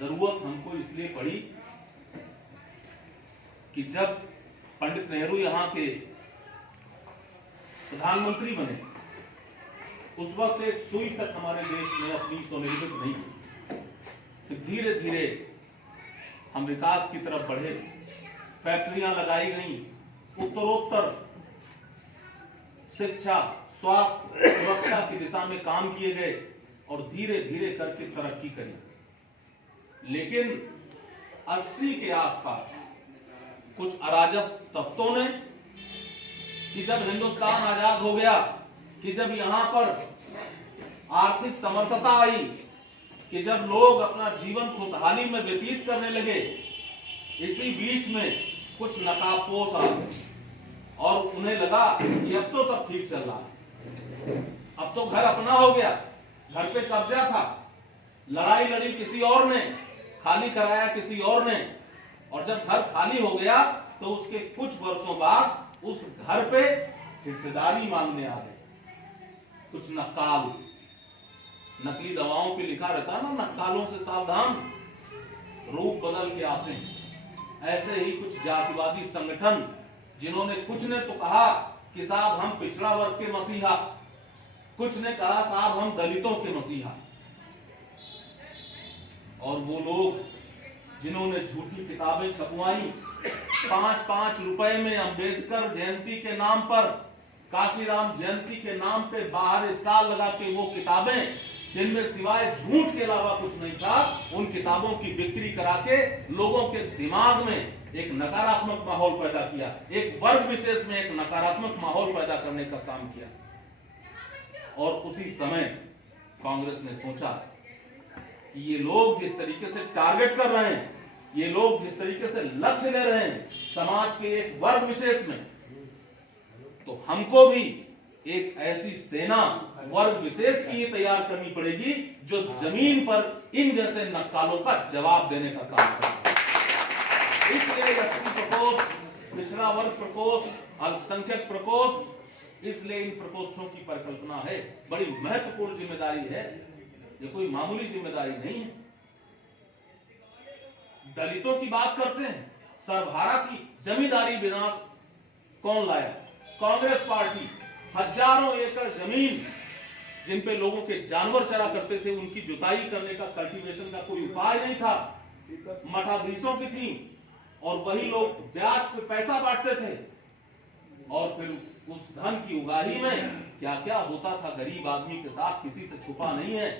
जरूरत हमको इसलिए पड़ी कि जब पंडित नेहरू यहाँ के प्रधानमंत्री बने उस वक्त एक सुई तक हमारे देश में अपनी स्वनिर्मित नहीं थी। फिर धीरे धीरे हम विकास की तरफ बढ़े, फैक्ट्रियां लगाई गई, उत्तरोत्तर शिक्षा, स्वास्थ्य, सुरक्षा की दिशा में काम किए गए और धीरे धीरे करके तरक्की करी। लेकिन 80 के आसपास कुछ अराजक तत्वों ने कि जब हिंदुस्तान आजाद हो गया, कि जब यहां पर आर्थिक समरसता आई, कि जब लोग अपना जीवन खुशहाली में व्यतीत करने लगे, इसी बीच में कुछ नकाबपोश आ गए और उन्हें लगा कि अब तो सब ठीक चल रहा है, अब तो घर अपना हो गया, घर पे कब्जा था, लड़ाई लड़ी किसी और ने, खाली कराया किसी और ने, और जब घर खाली हो गया तो उसके कुछ वर्षों बाद उस घर पे हिस्सेदारी मांगने आ गए कुछ नक्काल। नकली दवाओं पे लिखा रहता है ना, नक्कालों से सावधान, रूप बदल के आते हैं। ऐसे ही कुछ जातिवादी संगठन जिन्होंने कुछ ने तो कहा कि साहब हम पिछड़ा वर्ग के मसीहा, कुछ ने कहा साहब हम दलितों के मसीहा, और वो लोग जिन्होंने झूठी किताबें छपवाई, 5-5 रुपए में अंबेडकर जयंती के नाम पर, काशीराम जयंती के नाम पे बाहर स्टॉल लगा के वो किताबें जिनमें सिवाय झूठ के अलावा कुछ नहीं था, उन किताबों की बिक्री करा के लोगों के दिमाग में एक नकारात्मक माहौल पैदा किया, एक वर्ग विशेष में एक नकारात्मक माहौल पैदा करने का काम किया। और उसी समय कांग्रेस ने सोचा कि ये लोग जिस तरीके से टारगेट कर रहे हैं, ये लोग जिस तरीके से लक्ष्य ले रहे हैं समाज के एक वर्ग विशेष में, तो हमको भी एक ऐसी सेना वर्ग विशेष की तैयार करनी पड़ेगी जो जमीन पर इन जैसे नक्कालों का जवाब देने का काम करे। इसलिए एसटी प्रकोष्ठ, पिछड़ा वर्ग प्रकोष्ठ, अल्पसंख्यक प्रकोष्ठ, इसलिए इन प्रकोष्ठों की परिकल्पना है। बड़ी महत्वपूर्ण जिम्मेदारी है, ये कोई मामूली जिम्मेदारी नहीं है। दलितों की बात करते हैं, सरभारा की जमींदारी विनाश कौन लाया? कांग्रेस पार्टी। हजारों एकड़ जमीन जिन पे लोगों के जानवर चरा करते थे, उनकी जुताई करने का, कल्टीवेशन का कोई उपाय नहीं था, मठाधीशों की थी, और वही लोग ब्याज पे पैसा बांटते थे, और फिर उस धन की उगाही में क्या क्या होता था गरीब आदमी के साथ किसी से छुपा नहीं है।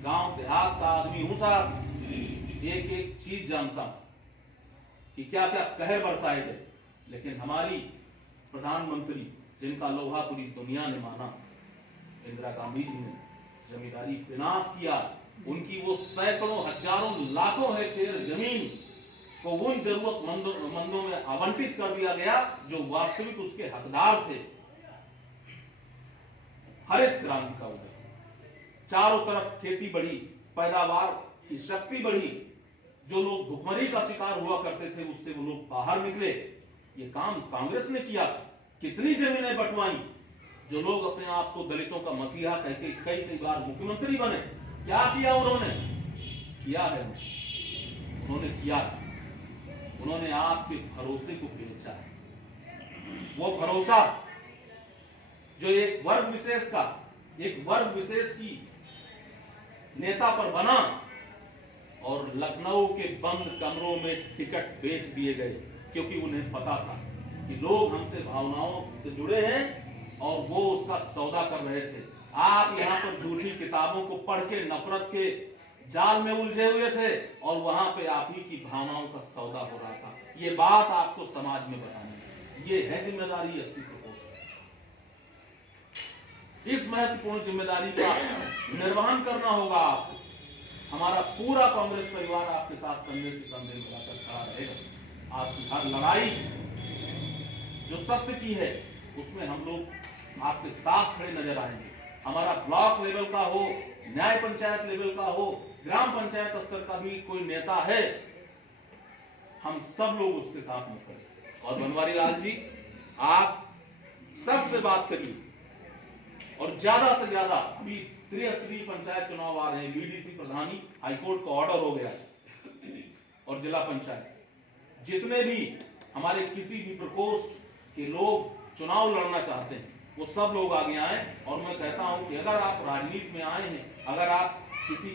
गांव देहात का आदमी हूं साहब, एक एक चीज जानता कि क्या क्या कहर बरसाए गए। लेकिन हमारी प्रधानमंत्री जिनका लोहा पूरी दुनिया ने माना, इंदिरा गांधी जी ने जमींदारी विनाश किया, उनकी वो सैकड़ों हजारों लाखों हेक्टेयर जमीन को उन जरूरतमंदों में आवंटित कर दिया गया जो वास्तविक उसके हकदार थे। हरित क्रांति का उदय, चारों तरफ खेती बढ़ी, पैदावार की शक्ति बढ़ी, जो लोग भुखमरी का शिकार हुआ करते थे उससे वो लोग बाहर निकले। ये काम कांग्रेस ने किया। कितनी जमीनें बंटवाई, जो लोग अपने आप को दलितों का मसीहा कहके कई बार मुख्यमंत्री बने। क्या किया उन्होंने? किया है उन्होंने किया, उन्होंने आपके भरोसे को बेचा है। वो भरोसा जो एक वर्ग विशेष का, एक वर्ग विशेष की नेता पर बना, और लखनऊ के बंद कमरों में टिकट बेच दिए गए, क्योंकि उन्हें पता था कि लोग हमसे भावनाओं से जुड़े हैं और वो उसका सौदा कर रहे थे। आप यहाँ पर झूठी किताबों को पढ़ के नफरत के जाल में उलझे हुए थे, और वहां पे आप ही की भावनाओं का सौदा हो रहा था। ये बात आपको समाज में बतानी, ये है जिम्मेदारी एसटी प्रकोष्ठ। इस महत्वपूर्ण जिम्मेदारी का निर्वहन करना होगा आपको। हमारा पूरा कांग्रेस परिवार आपके साथ कंधे से कंधे मिलाकर खड़ा रहेगा। आपकी हर लड़ाई जो सत्य की है उसमें हम लोग आपके साथ खड़े नजर आएंगे। हमारा ब्लॉक लेवल का हो, न्याय पंचायत लेवल का हो, ग्राम पंचायत स्तर का भी कोई नेता है, हम सब लोग उसके साथ में खड़े। और बनवारी लाल जी, आप सबसे बात करिए, और ज्यादा से ज्यादा, अभी त्रिस्तरीय पंचायत चुनाव आ रहे हैं, बीडीसी प्रधानी हाईकोर्ट का ऑर्डर हो गया है, जिला पंचायत, जितने भी हमारे किसी भी प्रकोष्ठ के लोग चुनाव लड़ना चाहते हैं वो सब लोग आगे आए। और मैं कहता हूं कि अगर आप राजनीति में आए हैं, अगर आप किसी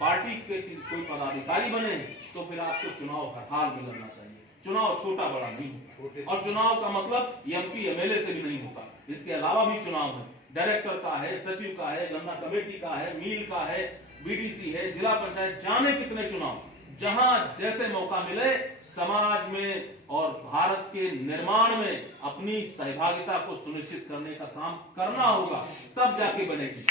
पार्टी के कोई पदाधिकारी बने हैं, तो फिर आपको चुनाव हर हाल में लड़ना चाहिए। चुनाव छोटा बड़ा नहीं हो, और चुनाव का मतलब एमपी एमएलए से भी नहीं होगा, इसके अलावा भी चुनाव है, डायरेक्टर का है, सचिव का है, गन्ना कमेटी का है, मील का है, बीडीसी है, जिला पंचायत, जाने कितने चुनाव। जहां जैसे मौका मिले समाज में और भारत के निर्माण में अपनी सहभागिता को सुनिश्चित करने का काम करना होगा, तब जाके बनेगी।